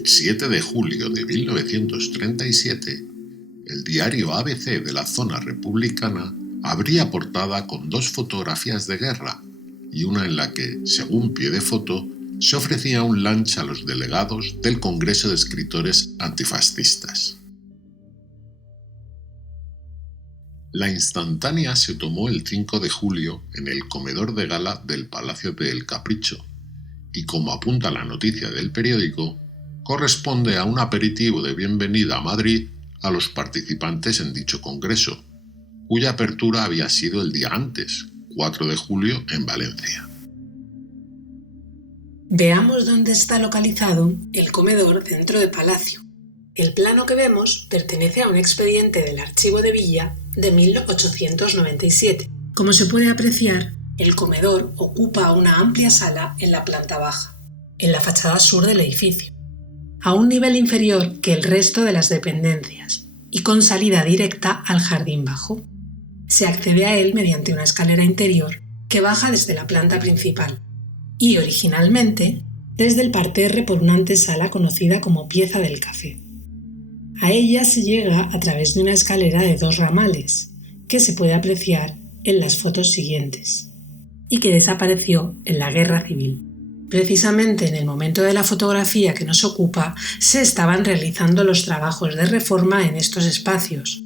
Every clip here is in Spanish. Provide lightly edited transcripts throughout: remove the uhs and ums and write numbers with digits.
El 7 de julio de 1937, el diario ABC de la zona republicana abría portada con dos fotografías de guerra y una en la que, según pie de foto, se ofrecía un lunch a los delegados del Congreso de Escritores Antifascistas. La instantánea se tomó el 5 de julio en el comedor de gala del Palacio de El Capricho y, como apunta la noticia del periódico, corresponde a un aperitivo de bienvenida a Madrid a los participantes en dicho congreso, cuya apertura había sido el día antes, 4 de julio, en Valencia. Veamos dónde está localizado el comedor dentro de Palacio. El plano que vemos pertenece a un expediente del Archivo de Villa de 1897. Como se puede apreciar, el comedor ocupa una amplia sala en la planta baja, en la fachada sur del edificio, a un nivel inferior que el resto de las dependencias y con salida directa al jardín bajo. Se accede a él mediante una escalera interior que baja desde la planta principal y, originalmente, desde el parterre por una antesala conocida como Pieza del Café. A ella se llega a través de una escalera de 2 ramales, que se puede apreciar en las fotos siguientes, y que desapareció en la Guerra Civil. Precisamente en el momento de la fotografía que nos ocupa, se estaban realizando los trabajos de reforma en estos espacios,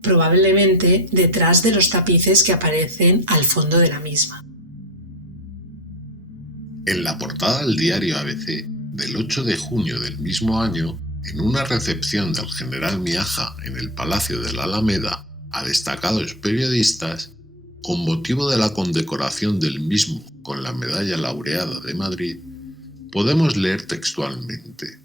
probablemente detrás de los tapices que aparecen al fondo de la misma. En la portada del diario ABC del 8 de junio del mismo año, en una recepción del general Miaja en el Palacio de la Alameda a destacados periodistas, con motivo de la condecoración del mismo con la Medalla Laureada de Madrid, podemos leer textualmente: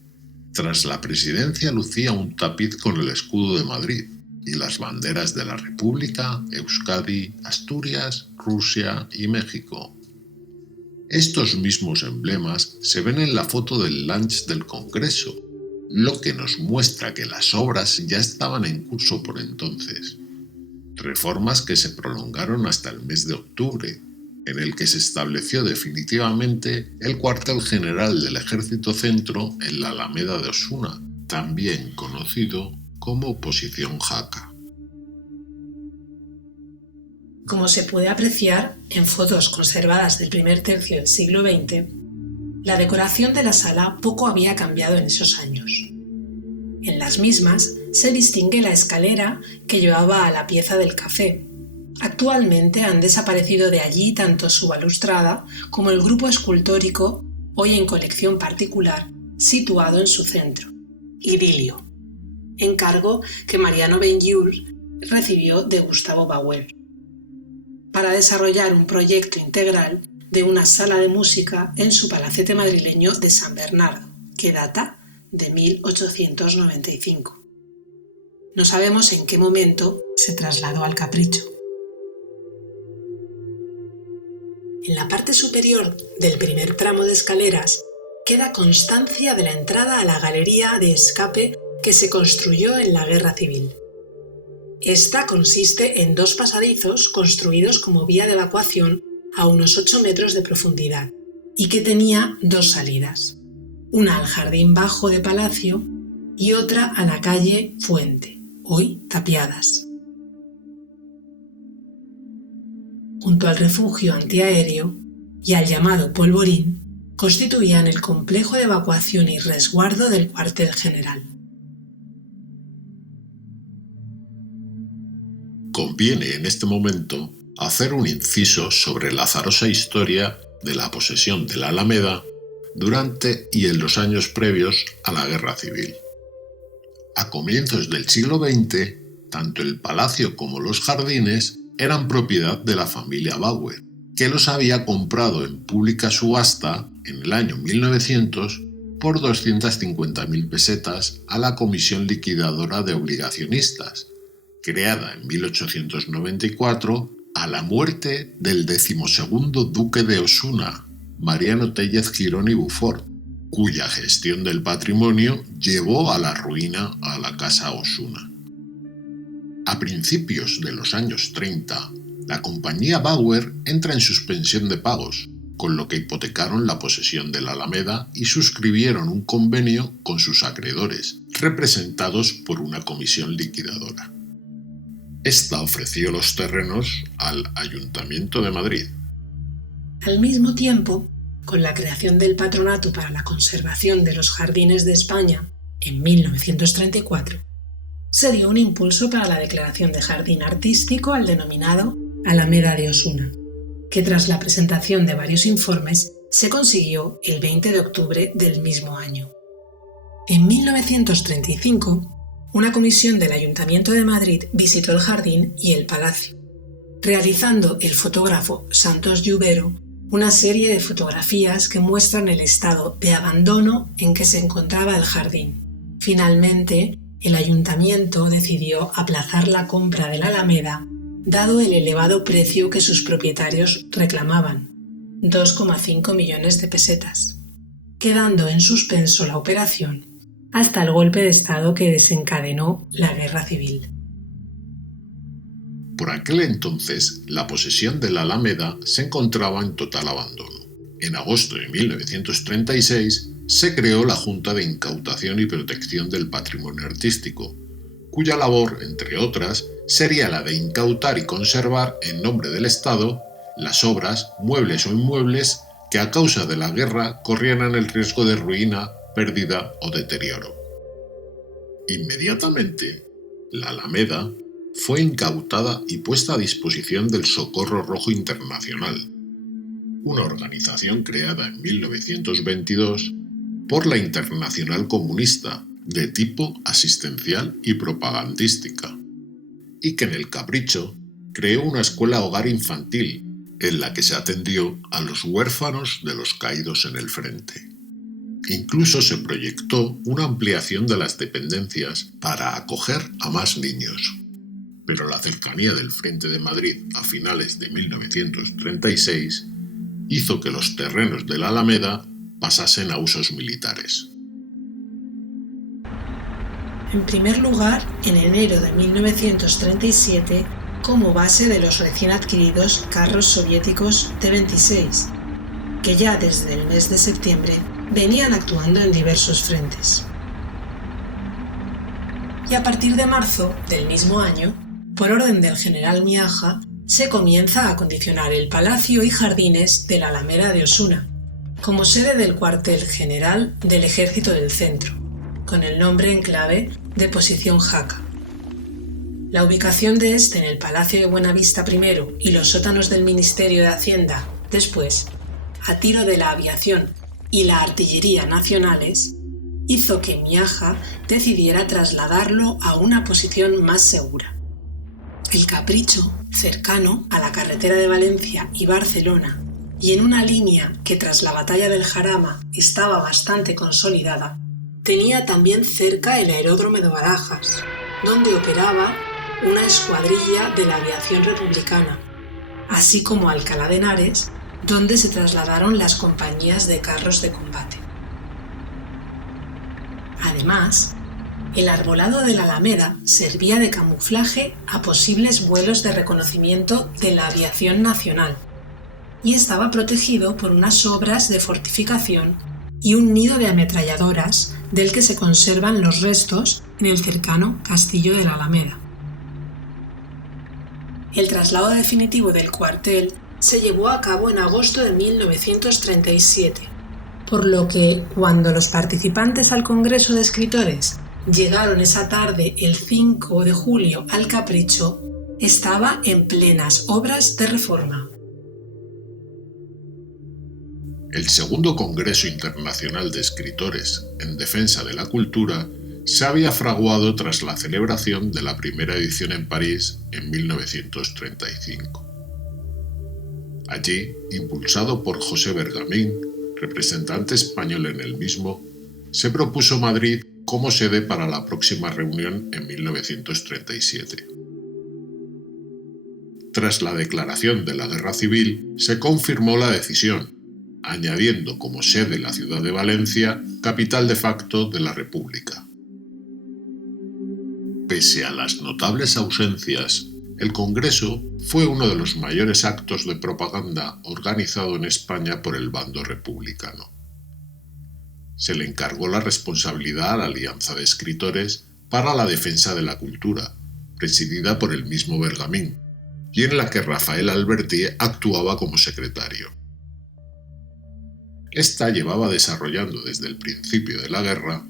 tras la presidencia lucía un tapiz con el escudo de Madrid y las banderas de la República, Euskadi, Asturias, Rusia y México. Estos mismos emblemas se ven en la foto del lunch del Congreso, lo que nos muestra que las obras ya estaban en curso por entonces. Reformas que se prolongaron hasta el mes de octubre, en el que se estableció definitivamente el cuartel general del Ejército Centro en la Alameda de Osuna, también conocido como Posición Jaca. Como se puede apreciar en fotos conservadas del primer tercio del siglo XX, la decoración de la sala poco había cambiado en esos años. En las mismas se distingue la escalera que llevaba a la Pieza del Café. Actualmente han desaparecido de allí tanto su balustrada como el grupo escultórico, hoy en colección particular, situado en su centro, Idilio, encargo que Mariano Benlliure recibió de Gustavo Bauer, para desarrollar un proyecto integral de una sala de música en su palacete madrileño de San Bernardo, que data de 1895. No sabemos en qué momento se trasladó al Capricho. En la parte superior del primer tramo de escaleras queda constancia de la entrada a la galería de escape que se construyó en la Guerra Civil. Esta consiste en 2 pasadizos construidos como vía de evacuación a unos 8 metros de profundidad y que tenía 2 salidas, una al jardín bajo de Palacio y otra a la calle Fuente, hoy Tapiadas. Junto al refugio antiaéreo y al llamado Polvorín, constituían el complejo de evacuación y resguardo del cuartel general. Conviene en este momento hacer un inciso sobre la azarosa historia de la posesión de la Alameda durante y en los años previos a la Guerra Civil. A comienzos del siglo XX, tanto el palacio como los jardines eran propiedad de la familia Bauer, que los había comprado en pública subasta en el año 1900 por 250.000 pesetas a la Comisión Liquidadora de Obligacionistas, creada en 1894 a la muerte del 12º duque de Osuna, Mariano Téllez Girón y Beaufort, cuya gestión del patrimonio llevó a la ruina a la Casa Osuna. A principios de los años 30, la compañía Bauer entra en suspensión de pagos con lo que hipotecaron la posesión de la Alameda y suscribieron un convenio con sus acreedores, representados por una comisión liquidadora. Esta ofreció los terrenos al Ayuntamiento de Madrid. Al mismo tiempo, con la creación del Patronato para la Conservación de los Jardines de España en 1934, se dio un impulso para la declaración de jardín artístico al denominado Alameda de Osuna, que tras la presentación de varios informes se consiguió el 20 de octubre del mismo año. En 1935, una comisión del Ayuntamiento de Madrid visitó el jardín y el palacio, realizando el fotógrafo Santos Lluvero una serie de fotografías que muestran el estado de abandono en que se encontraba el jardín. Finalmente, el ayuntamiento decidió aplazar la compra de la Alameda, dado el elevado precio que sus propietarios reclamaban, 2,5 millones de pesetas, quedando en suspenso la operación hasta el golpe de Estado que desencadenó la Guerra Civil. Por aquel entonces, la posesión de la Alameda se encontraba en total abandono. En agosto de 1936 se creó la Junta de Incautación y Protección del Patrimonio Artístico, cuya labor, entre otras, sería la de incautar y conservar en nombre del Estado las obras, muebles o inmuebles que a causa de la guerra corrieran el riesgo de ruina, pérdida o deterioro. Inmediatamente, la Alameda fue incautada y puesta a disposición del Socorro Rojo Internacional, una organización creada en 1922 por la Internacional Comunista, de tipo asistencial y propagandística, y que en el Capricho creó una escuela hogar infantil en la que se atendió a los huérfanos de los caídos en el frente. Incluso se proyectó una ampliación de las dependencias para acoger a más niños. Pero la cercanía del Frente de Madrid a finales de 1936 hizo que los terrenos de la Alameda pasasen a usos militares. En primer lugar, en enero de 1937, como base de los recién adquiridos carros soviéticos T-26, que ya desde el mes de septiembre venían actuando en diversos frentes. Y a partir de marzo del mismo año, por orden del general Miaja, se comienza a acondicionar el palacio y jardines de la Alameda de Osuna, como sede del cuartel general del Ejército del Centro, con el nombre en clave de Posición Jaca. La ubicación de este en el Palacio de Buenavista primero y los sótanos del Ministerio de Hacienda después, a tiro de la aviación y la artillería nacionales, hizo que Miaja decidiera trasladarlo a una posición más segura. El Capricho, cercano a la carretera de Valencia y Barcelona, y en una línea que tras la batalla del Jarama estaba bastante consolidada, tenía también cerca el aeródromo de Barajas, donde operaba una escuadrilla de la aviación republicana, así como Alcalá de Henares, donde se trasladaron las compañías de carros de combate. Además, el arbolado de la Alameda servía de camuflaje a posibles vuelos de reconocimiento de la aviación nacional y estaba protegido por unas obras de fortificación y un nido de ametralladoras del que se conservan los restos en el cercano Castillo de la Alameda. El traslado definitivo del cuartel se llevó a cabo en agosto de 1937, por lo que cuando los participantes al Congreso de Escritores llegaron esa tarde el 5 de julio al Capricho, estaba en plenas obras de reforma. El segundo Congreso Internacional de Escritores en Defensa de la Cultura se había fraguado tras la celebración de la primera edición en París en 1935. Allí, impulsado por José Bergamín, representante español en el mismo, se propuso Madrid como sede para la próxima reunión en 1937. Tras la declaración de la Guerra Civil, se confirmó la decisión, añadiendo como sede la ciudad de Valencia, capital de facto de la República. Pese a las notables ausencias El Congreso fue uno de los mayores actos de propaganda organizado en España por el bando republicano. Se le encargó la responsabilidad a la Alianza de Escritores para la Defensa de la Cultura, presidida por el mismo Bergamín, y en la que Rafael Alberti actuaba como secretario. Esta llevaba desarrollando desde el principio de la guerra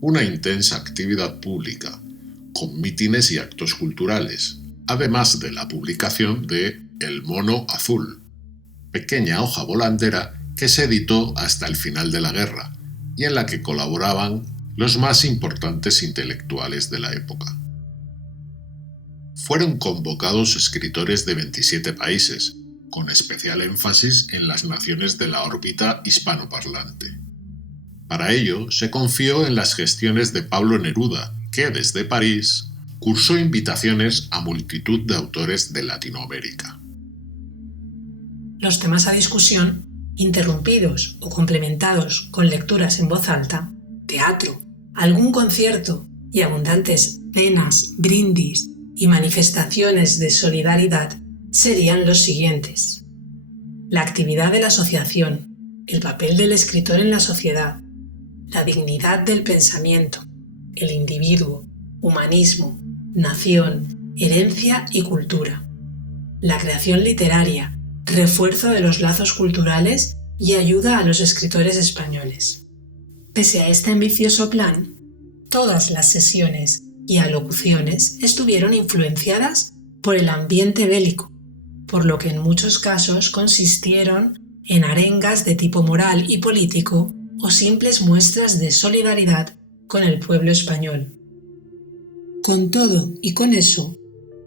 una intensa actividad pública, con mítines y actos culturales, además de la publicación de El Mono Azul, pequeña hoja volandera que se editó hasta el final de la guerra y en la que colaboraban los más importantes intelectuales de la época. Fueron convocados escritores de 27 países, con especial énfasis en las naciones de la órbita hispanoparlante. Para ello se confió en las gestiones de Pablo Neruda, que desde París cursó invitaciones a multitud de autores de Latinoamérica. Los temas a discusión, interrumpidos o complementados con lecturas en voz alta, teatro, algún concierto y abundantes cenas, brindis y manifestaciones de solidaridad, serían los siguientes: la actividad de la asociación, el papel del escritor en la sociedad, la dignidad del pensamiento, el individuo, humanismo, nación, herencia y cultura, la creación literaria, refuerzo de los lazos culturales y ayuda a los escritores españoles. Pese a este ambicioso plan, todas las sesiones y alocuciones estuvieron influenciadas por el ambiente bélico, por lo que en muchos casos consistieron en arengas de tipo moral y político o simples muestras de solidaridad con el pueblo español. Con todo y con eso,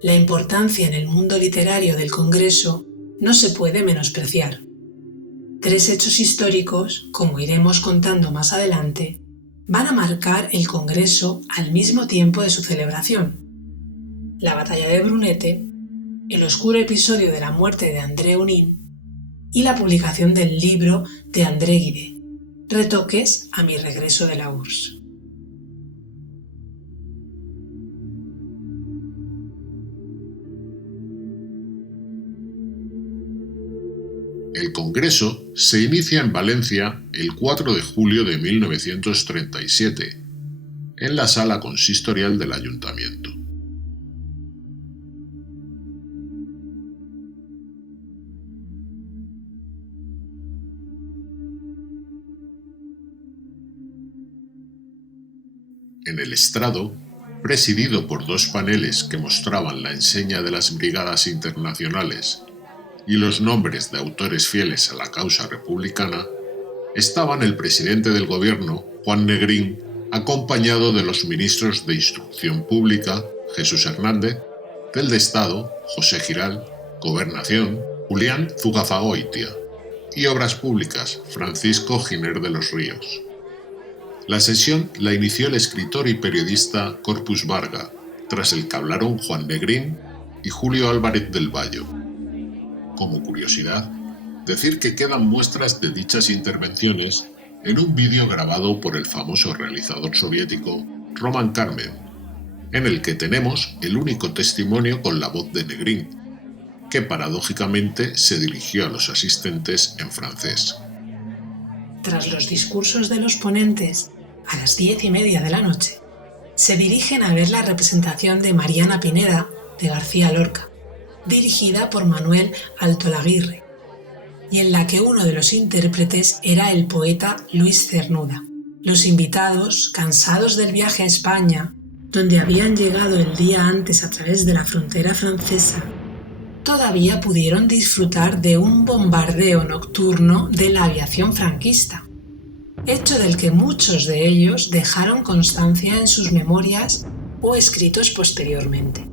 la importancia en el mundo literario del Congreso no se puede menospreciar. 3 hechos históricos, como iremos contando más adelante, van a marcar el Congreso al mismo tiempo de su celebración: la batalla de Brunete, el oscuro episodio de la muerte de André Unín y la publicación del libro de André Gide, Retoques a mi regreso de la URSS. El Congreso se inicia en Valencia el 4 de julio de 1937, en la sala consistorial del Ayuntamiento. En el estrado, presidido por 2 paneles que mostraban la enseña de las brigadas internacionales y los nombres de autores fieles a la causa republicana, estaban el presidente del gobierno, Juan Negrín, acompañado de los ministros de Instrucción Pública, Jesús Hernández, del de Estado, José Giral, Gobernación, Julián Zugazagoitia, y Obras Públicas, Francisco Giner de los Ríos. La sesión la inició el escritor y periodista Corpus Barga, tras el que hablaron Juan Negrín y Julio Álvarez del Vallo. Como curiosidad, decir que quedan muestras de dichas intervenciones en un vídeo grabado por el famoso realizador soviético Roman Karmen, en el que tenemos el único testimonio con la voz de Negrín, que paradójicamente se dirigió a los asistentes en francés. Tras los discursos de los ponentes, a las 10:30 de la noche, se dirigen a ver la representación de Mariana Pineda de García Lorca, dirigida por Manuel Altolaguirre, y en la que uno de los intérpretes era el poeta Luis Cernuda. Los invitados, cansados del viaje a España, donde habían llegado el día antes a través de la frontera francesa, todavía pudieron disfrutar de un bombardeo nocturno de la aviación franquista, hecho del que muchos de ellos dejaron constancia en sus memorias o escritos posteriormente.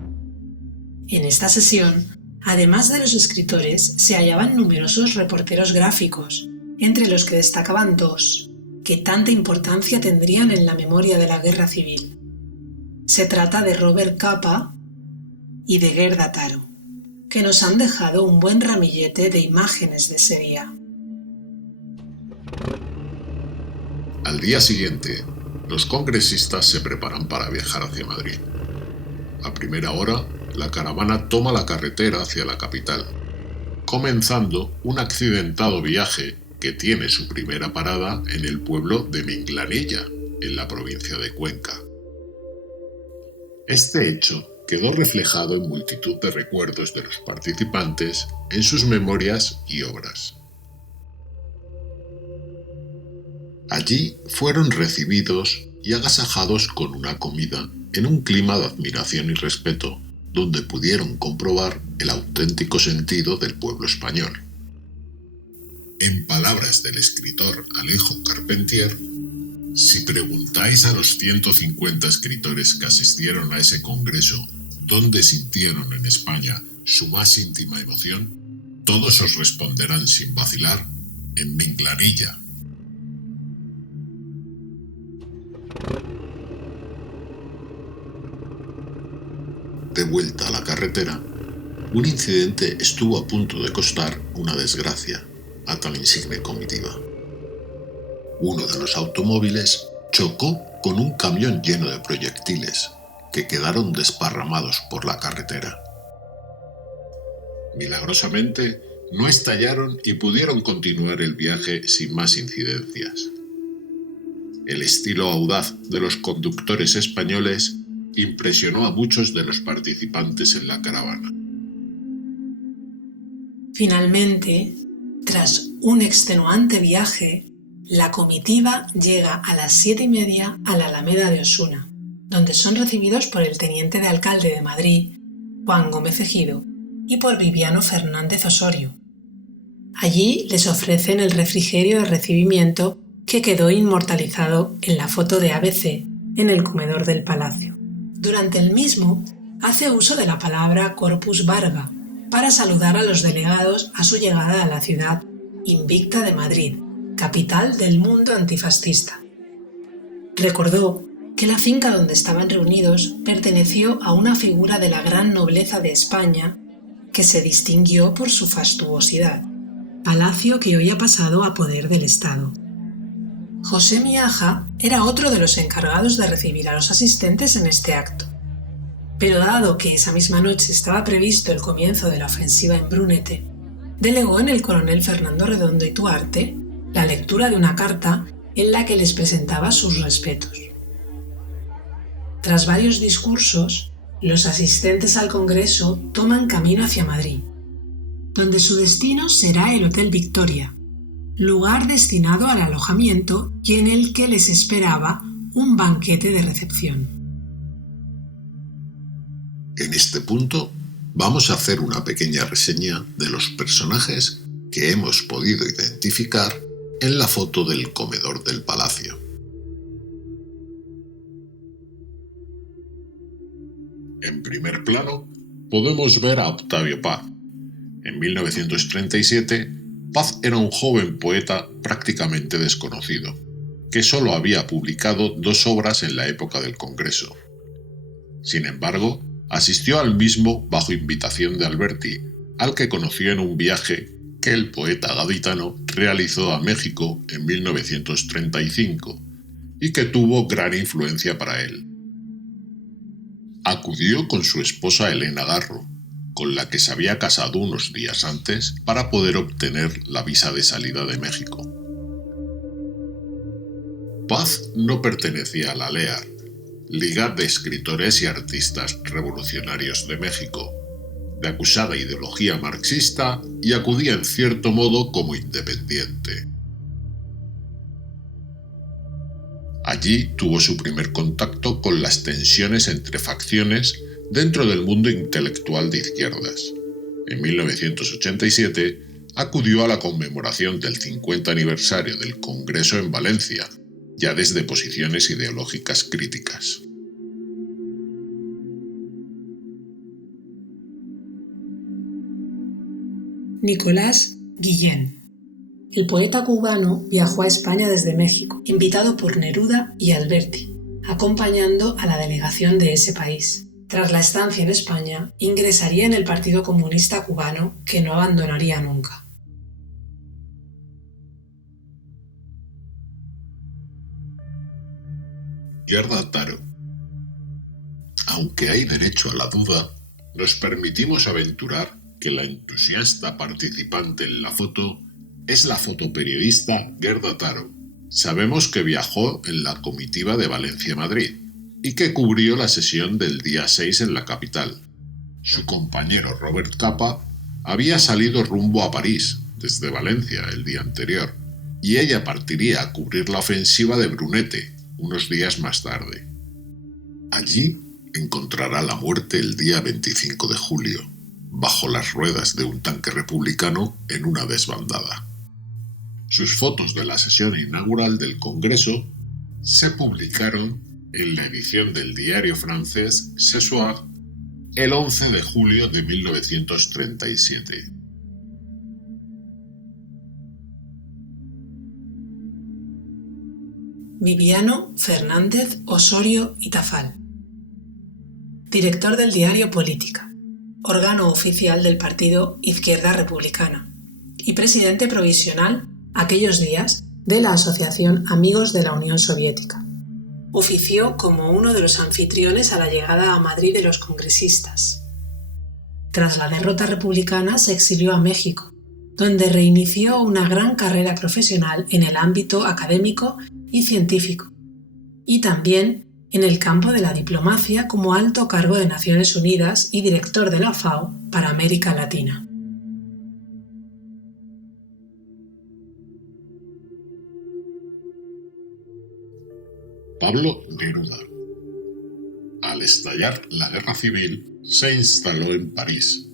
En esta sesión, además de los escritores, se hallaban numerosos reporteros gráficos, entre los que destacaban 2, que tanta importancia tendrían en la memoria de la Guerra Civil. Se trata de Robert Capa y de Gerda Taro, que nos han dejado un buen ramillete de imágenes de ese día. Al día siguiente, los congresistas se preparan para viajar hacia Madrid. A primera hora, la caravana toma la carretera hacia la capital, comenzando un accidentado viaje que tiene su primera parada en el pueblo de Minglanilla, en la provincia de Cuenca. Este hecho quedó reflejado en multitud de recuerdos de los participantes en sus memorias y obras. Allí fueron recibidos y agasajados con una comida en un clima de admiración y respeto, donde pudieron comprobar el auténtico sentido del pueblo español. En palabras del escritor Alejo Carpentier, si preguntáis a los 150 escritores que asistieron a ese congreso dónde sintieron en España su más íntima emoción, todos os responderán sin vacilar: en Minglanilla. De vuelta a la carretera, un incidente estuvo a punto de costar una desgracia a tan insigne comitiva. Uno de los automóviles chocó con un camión lleno de proyectiles que quedaron desparramados por la carretera. Milagrosamente, no estallaron y pudieron continuar el viaje sin más incidencias. El estilo audaz de los conductores españoles impresionó a muchos de los participantes en la caravana. Finalmente, tras un extenuante viaje, la comitiva llega a las 7:30 a la Alameda de Osuna, donde son recibidos por el teniente de alcalde de Madrid, Juan Gómez Ejido, y por Viviano Fernández Osorio. Allí les ofrecen el refrigerio de recibimiento que quedó inmortalizado en la foto de ABC en el comedor del palacio. Durante el mismo, hace uso de la palabra corpus barba para saludar a los delegados a su llegada a la ciudad invicta de Madrid, capital del mundo antifascista. Recordó que la finca donde estaban reunidos perteneció a una figura de la gran nobleza de España que se distinguió por su fastuosidad, palacio que hoy ha pasado a poder del Estado. José Miaja era otro de los encargados de recibir a los asistentes en este acto. Pero dado que esa misma noche estaba previsto el comienzo de la ofensiva en Brunete, delegó en el coronel Fernando Redondo y Tuarte la lectura de una carta en la que les presentaba sus respetos. Tras varios discursos, los asistentes al Congreso toman camino hacia Madrid, donde su destino será el Hotel Victoria, lugar destinado al alojamiento y en el que les esperaba un banquete de recepción. En este punto, vamos a hacer una pequeña reseña de los personajes que hemos podido identificar en la foto del comedor del palacio. En primer plano, podemos ver a Octavio Paz. En 1937, Paz era un joven poeta prácticamente desconocido, que solo había publicado 2 obras en la época del Congreso. Sin embargo, asistió al mismo bajo invitación de Alberti, al que conoció en un viaje que el poeta gaditano realizó a México en 1935 y que tuvo gran influencia para él. Acudió con su esposa Elena Garro, con la que se había casado unos días antes para poder obtener la visa de salida de México. Paz no pertenecía a la LEAR, Liga de Escritores y Artistas Revolucionarios de México, de acusada ideología marxista, y acudía en cierto modo como independiente. Allí tuvo su primer contacto con las tensiones entre facciones dentro del mundo intelectual de izquierdas. En 1987 acudió a la conmemoración del 50 aniversario del Congreso en Valencia, ya desde posiciones ideológicas críticas. Nicolás Guillén. El poeta cubano viajó a España desde México, invitado por Neruda y Alberti, acompañando a la delegación de ese país. Tras la estancia en España, ingresaría en el Partido Comunista Cubano, que no abandonaría nunca. Gerda Taro. Aunque hay derecho a la duda, nos permitimos aventurar que la entusiasta participante en la foto es la fotoperiodista Gerda Taro. Sabemos que viajó en la comitiva de Valencia-Madrid y que cubrió la sesión del día 6 en la capital. Su compañero Robert Capa había salido rumbo a París desde Valencia el día anterior y ella partiría a cubrir la ofensiva de Brunete unos días más tarde. Allí encontrará la muerte el día 25 de julio, bajo las ruedas de un tanque republicano en una desbandada. Sus fotos de la sesión inaugural del Congreso se publicaron en la edición del diario francés Ce Soir el 11 de julio de 1937. Viviano Fernández Osorio y Tafal, director del diario Política, órgano oficial del partido Izquierda Republicana, y presidente provisional aquellos días de la Asociación Amigos de la Unión Soviética. Ofició como uno de los anfitriones a la llegada a Madrid de los congresistas. Tras la derrota republicana se exilió a México, donde reinició una gran carrera profesional en el ámbito académico y científico, y también en el campo de la diplomacia como alto cargo de Naciones Unidas y director de la FAO para América Latina. Pablo Neruda. Al estallar la Guerra Civil, se instaló en París,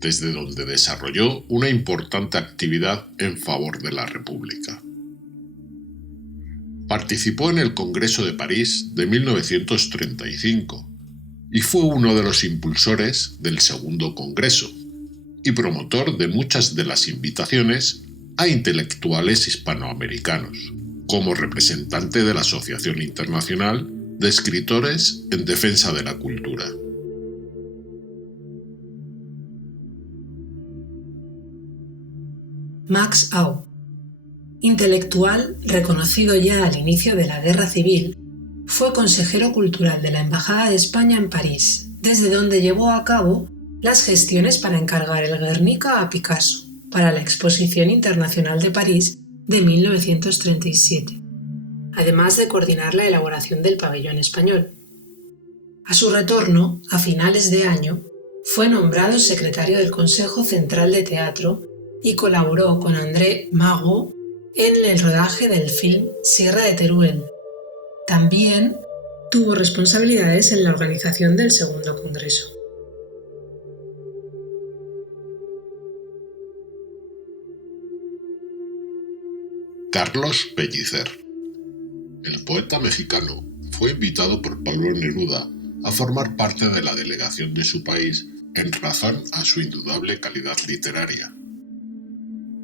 desde donde desarrolló una importante actividad en favor de la República. Participó en el Congreso de París de 1935 y fue uno de los impulsores del Segundo Congreso y promotor de muchas de las invitaciones a intelectuales hispanoamericanos, como representante de la Asociación Internacional de Escritores en Defensa de la Cultura. Max Au, intelectual reconocido ya al inicio de la Guerra Civil, fue consejero cultural de la Embajada de España en París, desde donde llevó a cabo las gestiones para encargar el Guernica a Picasso para la Exposición Internacional de París de 1937, además de coordinar la elaboración del pabellón español. A su retorno, a finales de año, fue nombrado secretario del Consejo Central de Teatro y colaboró con André Malraux en el rodaje del film Sierra de Teruel. También tuvo responsabilidades en la organización del Segundo Congreso. Carlos Pellicer. El poeta mexicano fue invitado por Pablo Neruda a formar parte de la delegación de su país en razón a su indudable calidad literaria,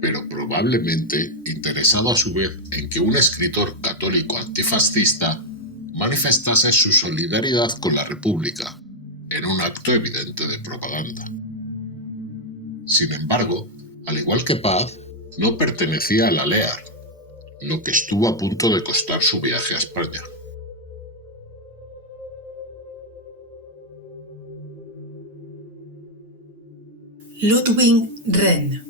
pero probablemente interesado a su vez en que un escritor católico antifascista manifestase su solidaridad con la República, en un acto evidente de propaganda. Sin embargo, al igual que Paz, no pertenecía a la LEAR, lo que estuvo a punto de costar su viaje a España. Ludwig Renn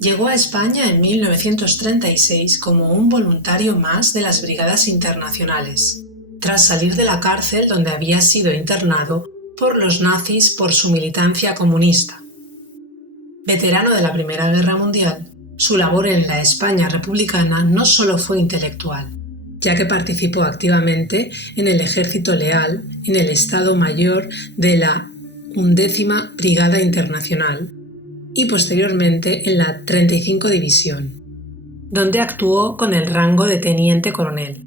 llegó a España en 1936 como un voluntario más de las Brigadas Internacionales, tras salir de la cárcel donde había sido internado por los nazis por su militancia comunista. Veterano de la Primera Guerra Mundial, su labor en la España republicana no solo fue intelectual, ya que participó activamente en el Ejército Leal, en el Estado Mayor de la 11ª Brigada Internacional y posteriormente en la 35 División, donde actuó con el rango de teniente coronel.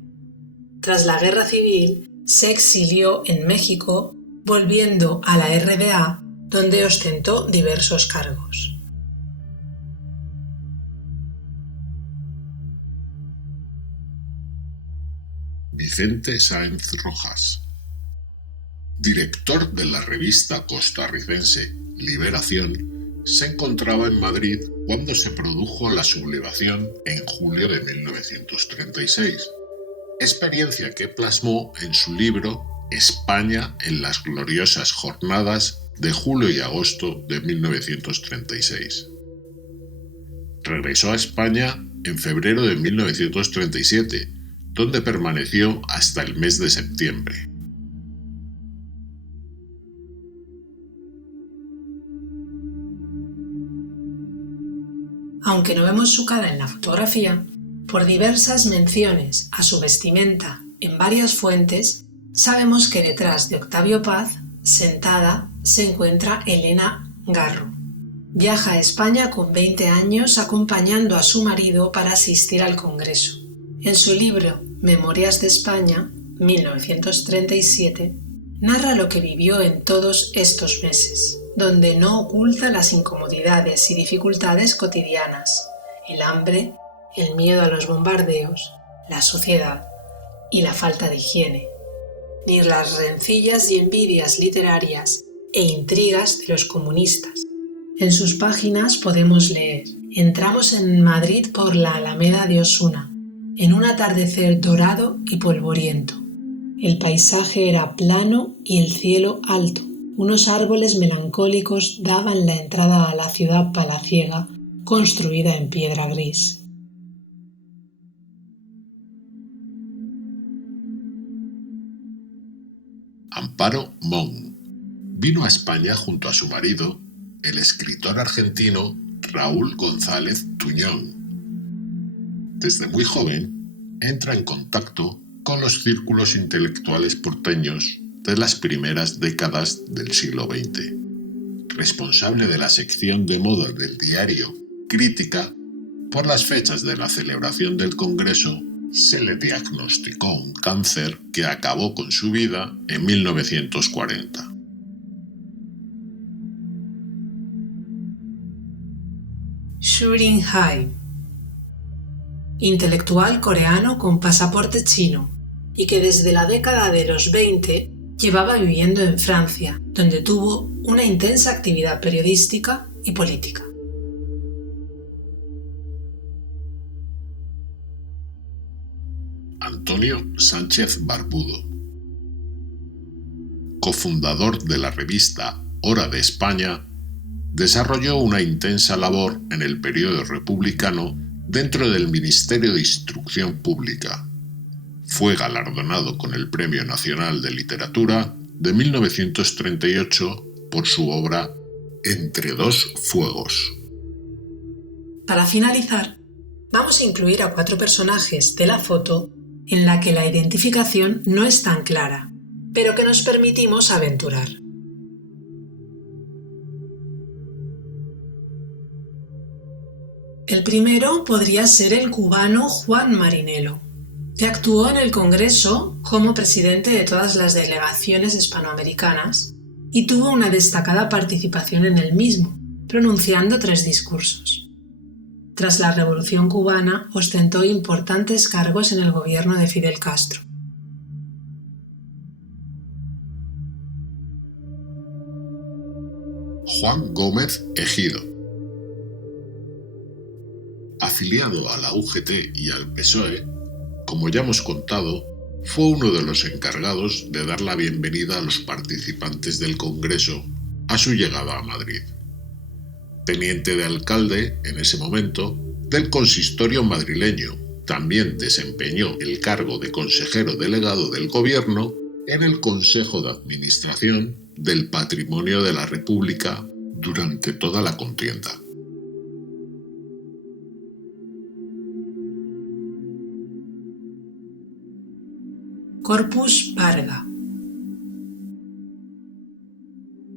Tras la Guerra Civil, se exilió en México, volviendo a la RDA, donde ostentó diversos cargos. Vicente Sáenz Rojas. Director de la revista costarricense Liberación, se encontraba en Madrid cuando se produjo la sublevación en julio de 1936, experiencia que plasmó en su libro España en las gloriosas jornadas de julio y agosto de 1936. Regresó a España en febrero de 1937, donde permaneció hasta el mes de septiembre. Aunque no vemos su cara en la fotografía, por diversas menciones a su vestimenta en varias fuentes, sabemos que detrás de Octavio Paz, sentada, se encuentra Elena Garro. Viaja a España con 20 años acompañando a su marido para asistir al Congreso. En su libro Memorias de España, 1937, narra lo que vivió en todos estos meses, donde no oculta las incomodidades y dificultades cotidianas, el hambre, el miedo a los bombardeos, la suciedad y la falta de higiene, ni las rencillas y envidias literarias e intrigas de los comunistas. En sus páginas podemos leer: entramos en Madrid por la Alameda de Osuna, en un atardecer dorado y polvoriento. El paisaje era plano y el cielo alto. Unos árboles melancólicos daban la entrada a la ciudad palaciega, construida en piedra gris. Amparo Mon vino a España junto a su marido, el escritor argentino Raúl González Tuñón. Desde muy joven entra en contacto con los círculos intelectuales porteños de las primeras décadas del siglo XX. Responsable de la sección de moda del diario Crítica, por las fechas de la celebración del Congreso se le diagnosticó un cáncer que acabó con su vida en 1940. Shurin Hai, intelectual coreano con pasaporte chino y que desde la década de los 20 llevaba viviendo en Francia, donde tuvo una intensa actividad periodística y política. Antonio Sánchez Barbudo, cofundador de la revista Hora de España, desarrolló una intensa labor en el periodo republicano dentro del Ministerio de Instrucción Pública. Fue galardonado con el Premio Nacional de Literatura de 1938 por su obra Entre dos fuegos. Para finalizar, vamos a incluir a 4 personajes de la foto en la que la identificación no es tan clara, pero que nos permitimos aventurar. El primero podría ser el cubano Juan Marinelo, que actuó en el Congreso como presidente de todas las delegaciones hispanoamericanas y tuvo una destacada participación en el mismo, pronunciando 3 discursos. Tras la Revolución cubana, ostentó importantes cargos en el gobierno de Fidel Castro. Juan Gómez Ejido, afiliado a la UGT y al PSOE, como ya hemos contado, fue uno de los encargados de dar la bienvenida a los participantes del Congreso a su llegada a Madrid. Teniente de alcalde, en ese momento, del consistorio madrileño, también desempeñó el cargo de consejero delegado del gobierno en el Consejo de Administración del Patrimonio de la República durante toda la contienda. Corpus Varga,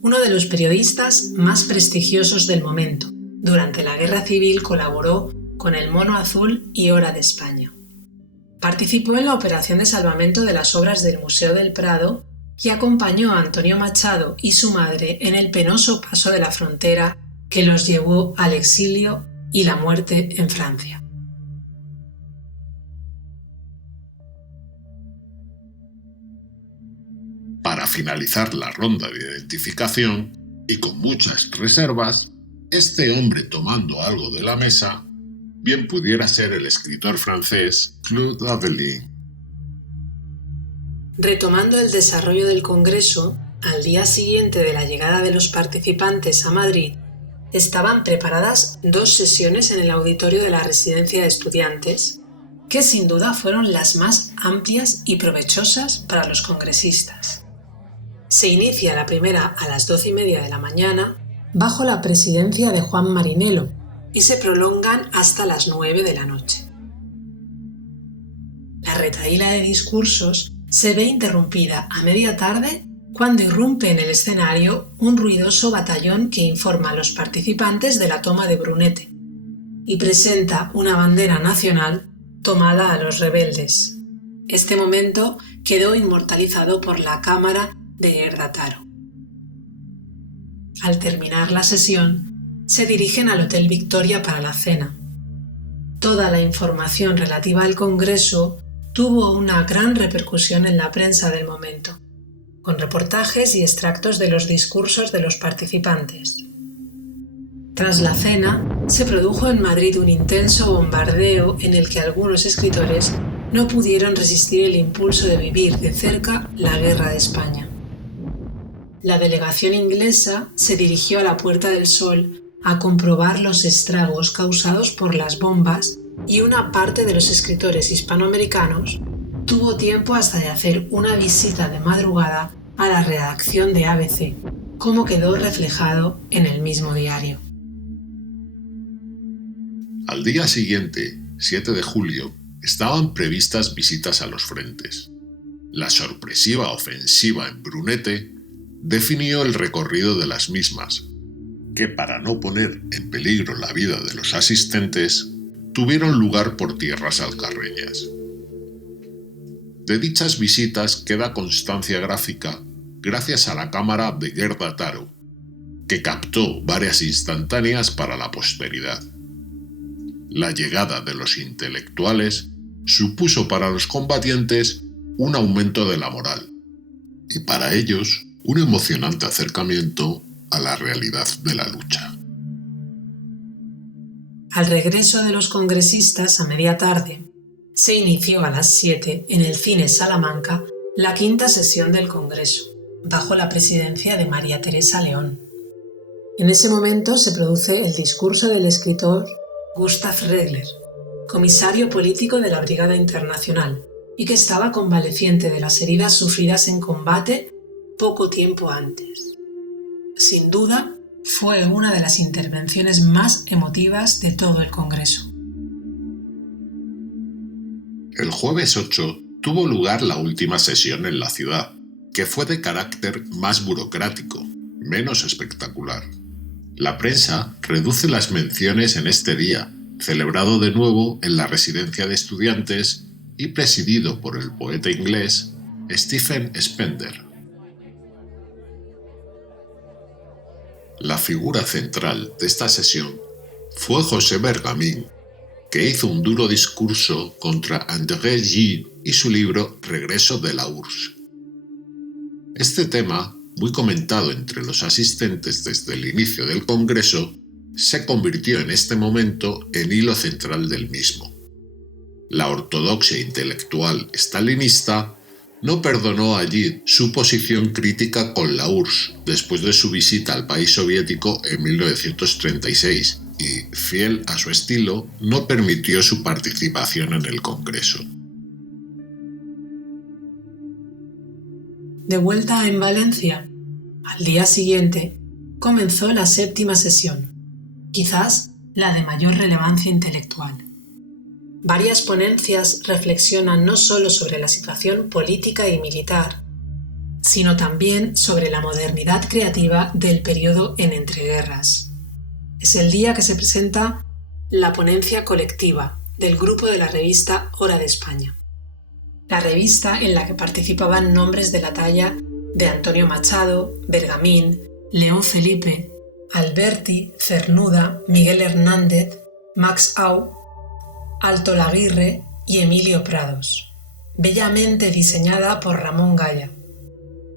uno de los periodistas más prestigiosos del momento. Durante la Guerra Civil colaboró con El Mono Azul y Hora de España. Participó en la operación de salvamento de las obras del Museo del Prado y acompañó a Antonio Machado y su madre en el penoso paso de la frontera que los llevó al exilio y la muerte en Francia. Para finalizar la ronda de identificación, y con muchas reservas, este hombre tomando algo de la mesa bien pudiera ser el escritor francés Claude Adeline. Retomando el desarrollo del Congreso, al día siguiente de la llegada de los participantes a Madrid, estaban preparadas 2 sesiones en el auditorio de la Residencia de Estudiantes, que sin duda fueron las más amplias y provechosas para los congresistas. Se inicia la primera a las 12:30 de la mañana, bajo la presidencia de Juan Marinelo, y se prolongan hasta las 9 de la noche. La retahíla de discursos se ve interrumpida a media tarde cuando irrumpe en el escenario un ruidoso batallón que informa a los participantes de la toma de Brunete y presenta una bandera nacional tomada a los rebeldes. Este momento quedó inmortalizado por la cámara de Gerda Taro. Al terminar la sesión, se dirigen al Hotel Victoria para la cena. Toda la información relativa al Congreso tuvo una gran repercusión en la prensa del momento, con reportajes y extractos de los discursos de los participantes. Tras la cena, se produjo en Madrid un intenso bombardeo en el que algunos escritores no pudieron resistir el impulso de vivir de cerca la Guerra de España. La delegación inglesa se dirigió a la Puerta del Sol a comprobar los estragos causados por las bombas y una parte de los escritores hispanoamericanos tuvo tiempo hasta de hacer una visita de madrugada a la redacción de ABC, como quedó reflejado en el mismo diario. Al día siguiente, 7 de julio, estaban previstas visitas a los frentes. La sorpresiva ofensiva en Brunete definió el recorrido de las mismas, que para no poner en peligro la vida de los asistentes, tuvieron lugar por tierras alcarreñas. De dichas visitas queda constancia gráfica gracias a la cámara de Gerda Taro, que captó varias instantáneas para la posteridad. La llegada de los intelectuales supuso para los combatientes un aumento de la moral, y para ellos un emocionante acercamiento a la realidad de la lucha. Al regreso de los congresistas a media tarde, se inició a las 7 en el Cine Salamanca la 5ª sesión del Congreso, bajo la presidencia de María Teresa León. En ese momento se produce el discurso del escritor Gustav Regler, comisario político de la Brigada Internacional y que estaba convaleciente de las heridas sufridas en combate poco tiempo antes. Sin duda, fue una de las intervenciones más emotivas de todo el Congreso. El jueves 8 tuvo lugar la última sesión en la ciudad, que fue de carácter más burocrático, menos espectacular. La prensa reduce las menciones en este día, celebrado de nuevo en la Residencia de Estudiantes y presidido por el poeta inglés Stephen Spender. La figura central de esta sesión fue José Bergamín, que hizo un duro discurso contra André Gide y su libro Regreso de la URSS. Este tema, muy comentado entre los asistentes desde el inicio del Congreso, se convirtió en este momento en hilo central del mismo. La ortodoxia intelectual stalinista no perdonó a Gide su posición crítica con la URSS después de su visita al país soviético en 1936 y, fiel a su estilo, no permitió su participación en el Congreso. De vuelta en Valencia, al día siguiente, comenzó la 7ª sesión, quizás la de mayor relevancia intelectual. Varias ponencias reflexionan no solo sobre la situación política y militar, sino también sobre la modernidad creativa del periodo en entreguerras. Es el día que se presenta la ponencia colectiva del grupo de la revista Hora de España. La revista en la que participaban nombres de la talla de Antonio Machado, Bergamín, León Felipe, Alberti, Cernuda, Miguel Hernández, Max Au, Alto Laguirre y Emilio Prados, bellamente diseñada por Ramón Gaya.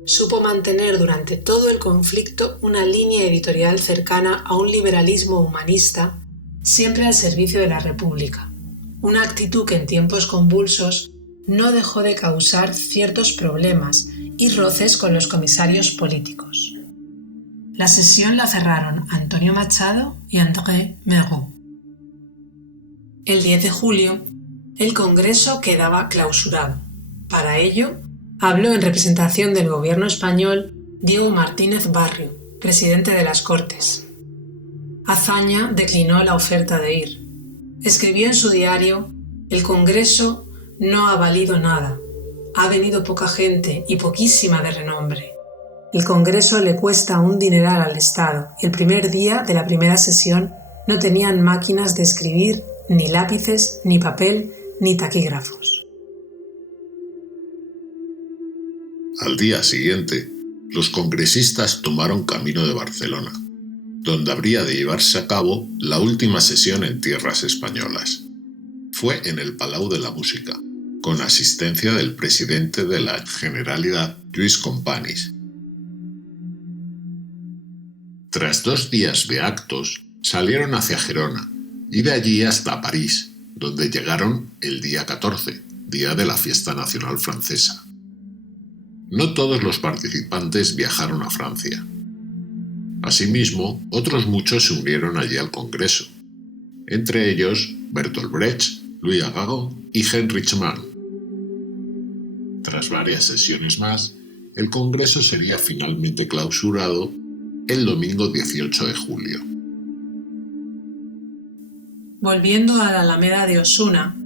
Supo mantener durante todo el conflicto una línea editorial cercana a un liberalismo humanista, siempre al servicio de la República, una actitud que en tiempos convulsos no dejó de causar ciertos problemas y roces con los comisarios políticos. La sesión la cerraron Antonio Machado y André Malraux. El 10 de julio, el Congreso quedaba clausurado. Para ello, habló en representación del gobierno español Diego Martínez Barrio, presidente de las Cortes. Azaña declinó la oferta de ir. Escribió en su diario: «El Congreso no ha valido nada. Ha venido poca gente y poquísima de renombre. El Congreso le cuesta un dineral al Estado y el primer día de la primera sesión no tenían máquinas de escribir, ni lápices, ni papel, ni taquígrafos». Al día siguiente, los congresistas tomaron camino de Barcelona, donde habría de llevarse a cabo la última sesión en tierras españolas. Fue en el Palau de la Música, con asistencia del presidente de la Generalidad, Lluís Companys. Tras 2 días de actos, salieron hacia Gerona y de allí hasta París, donde llegaron el día 14, día de la fiesta nacional francesa. No todos los participantes viajaron a Francia. Asimismo, otros muchos se unieron allí al Congreso, entre ellos Bertolt Brecht, Louis Aragon y Heinrich Mann. Tras varias sesiones más, el Congreso sería finalmente clausurado el domingo 18 de julio. Volviendo a la Alameda de Osuna,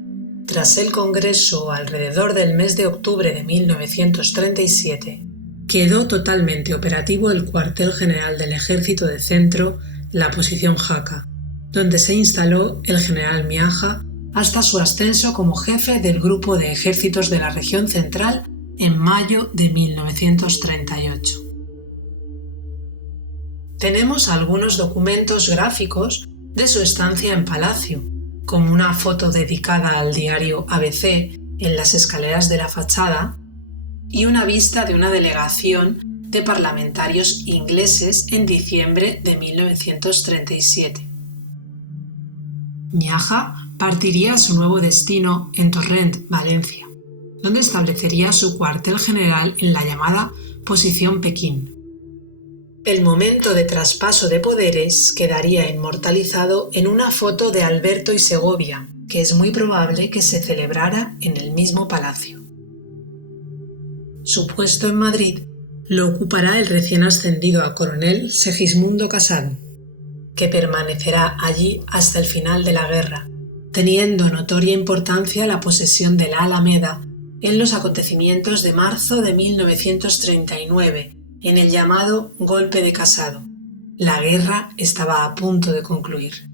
tras el Congreso alrededor del mes de octubre de 1937, quedó totalmente operativo el cuartel general del Ejército de Centro, la posición Jaca, donde se instaló el general Miaja hasta su ascenso como jefe del Grupo de Ejércitos de la Región Central en mayo de 1938. Tenemos algunos documentos gráficos de su estancia en Palacio, como una foto dedicada al diario ABC en las escaleras de la fachada y una vista de una delegación de parlamentarios ingleses en diciembre de 1937. Miaja partiría a su nuevo destino en Torrent, Valencia, donde establecería su cuartel general en la llamada Posición Pekín. El momento de traspaso de poderes quedaría inmortalizado en una foto de Alberto y Segovia, que es muy probable que se celebrara en el mismo palacio. Su puesto en Madrid lo ocupará el recién ascendido a coronel Segismundo Casado, que permanecerá allí hasta el final de la guerra, teniendo notoria importancia la posesión de la Alameda en los acontecimientos de marzo de 1939, en el llamado Golpe de Casado. La guerra estaba a punto de concluir.